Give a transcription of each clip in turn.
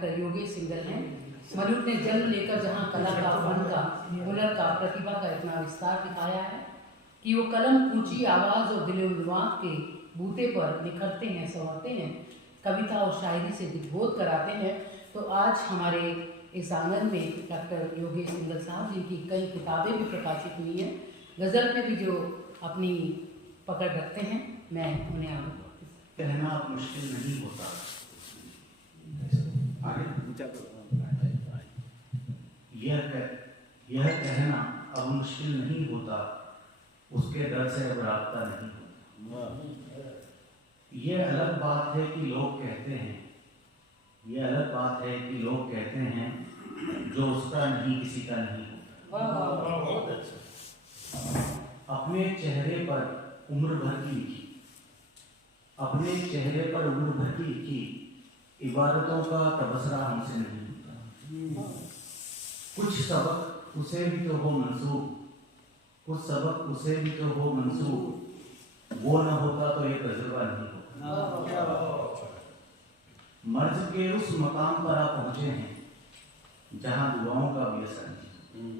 Doctor Yogesh Singhal हैं। मलुट ने जन्म लेकर जहाँ कला का, फन का, हुनर का, प्रतिभा का इतना विस्तार दिखाया है कि वो कलम, ऊंची आवाज़ और दिलो-दिमाग के बूते पर निखरते हैं, संवारते हैं, कविता और शायरी से दिग्बोध कराते हैं। तो आज हमारे इस आंगन में डॉक्टर योगेश सिंघल साहब जिनकी कई किताबें भी प्रकाशित हुई हैं, गज़ल में भी जो अपनी पकड़ रखते हैं, मैं उन्हें आगे कहना मुश्किल नहीं होता। आगे यह कहना अब मुश्किल नहीं होता, उसके डर से अब रास्ता नहीं होता। ये अलग बात है कि लोग कहते हैं, ये अलग बात है कि लोग कहते हैं, जो उसका नहीं किसी का नहीं होता। अपने चेहरे पर उम्र भर की लिखी, अपने चेहरे पर उम्र भर की लिखी इबारतों का तबसरा हमसे नहीं होता। कुछ सबक उसे भी तो हो मंसूब, कुछ सबक उसे भी तो हो मंसूब, वो न होता तो ये तजुर्बा नहीं होता। मर्ज के उस मकाम पर आप पहुंचे हैं जहां दुआओं का भी असर नहीं।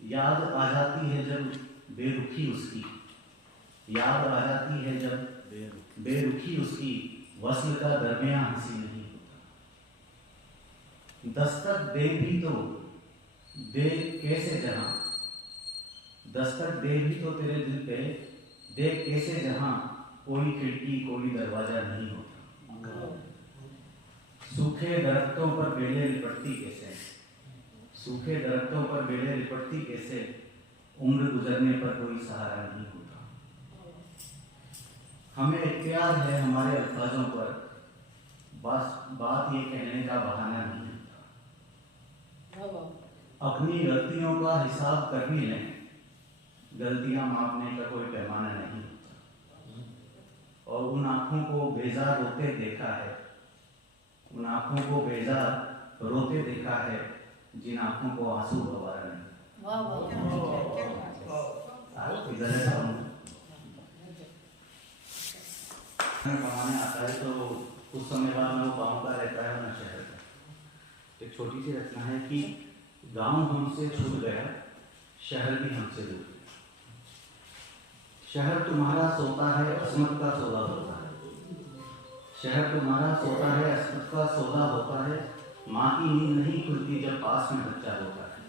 याद आ जाती है जब बेरुखी उसकी, याद आ जाती है जब बेरुखी उसकी, वस्ल का दरमियान हंसी नहीं होता। दस्तक दे भी तो दे कैसे जहां, दस्तक दे भी तो तेरे दिल पे दे कैसे जहां, कोई खिड़की कोई दरवाजा नहीं होता। सूखे दरख्तों पर बेलें लिपटती कैसे, सूखे दरख्तों पर बेलें लिपटती कैसे, उम्र गुजरने पर कोई सहारा नहीं होता। हमें इख्तियार है हमारे अल्फाजों पर, बस बात ये कहने का बहाना नहीं होता। अपनी गलतियों का हिसाब कर भी लें, गलतियां मापने का कोई पैमाना नहीं होता। और उन आँखों को बेजार रोते देखा है, उन आँखों को बेजार रोते देखा है, जिन आँखों को आंसू गवारा नहीं। कमाने आता है तो कुछ समय बाद में वो गाँव का रहता है ना शहर का। एक छोटी सी रचना है कि गांव हमसे छूट गया, शहर भी हमसे दूर। शहर तुम्हारा सोता है, अस्मत का सौदा होता है। शहर तुम्हारा सोता है, अस्मत का सौदा होता है। माँ की नींद नहीं खुलती जब पास में बच्चा होता है।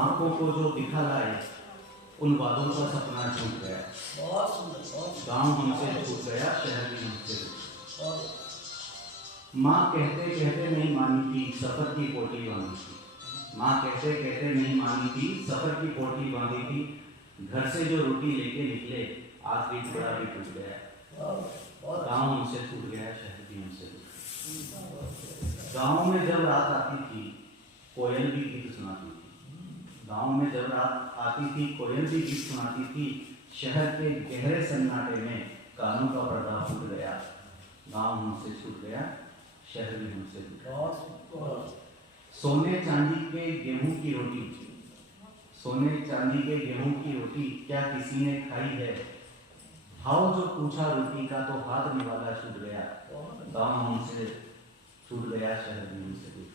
आंखों को जो दिखा लाए, उन वादों का सपना छूट गया। गांव हमसे छूट गया, शहर भी हमसे दूर। माँ कहते कहते नहीं मानी थी, सफर की पोटली बांधी थी। माँ कहते कहते नहीं मानी थी, सफर की पोटली बांधी थी। घर से जो रोटी लेके निकले, आखिरी टुकड़ा भी टूट गया। गांव हमसे छूट गया, शहर भी हमसे दूर। गांव में जब रात आती थी, कोयल भी गीत सुनाती थी। गांव में जब रात आती थी, कोयल भी गीत सुनाती थी। शहर के गहरे सन्नाटे में कानों का पर्दा फूट गया। गांव हमसे छूट गया, शहर भी हमसे दूर। सोने चांदी के गेहूं की रोटी, सोने चांदी के गेहूं की रोटी क्या किसी ने खाई है? हाउ जो पूछा रोटी का तो हाथ निवाला छूट गया। गांव हमसे छूट गया, शहर भी हमसे दूर।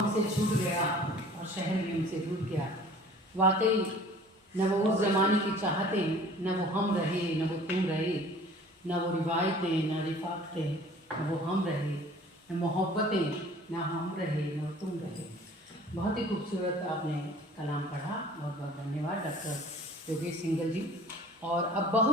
हमसे छूट गया और शहर भी हमसे दूर गया। वाकई न वो उस ज़माने की चाहतें, न वो हम रहे, न वो तुम रहे, न वो रिवायतें, न रिफाकतें, न वो हम रहे, न मोहब्बतें, न हम रहे, न तुम रहे। बहुत ही खूबसूरत आपने कलाम पढ़ा। बहुत बहुत धन्यवाद डॉक्टर योगेश सिंघल जी। और अब बहुत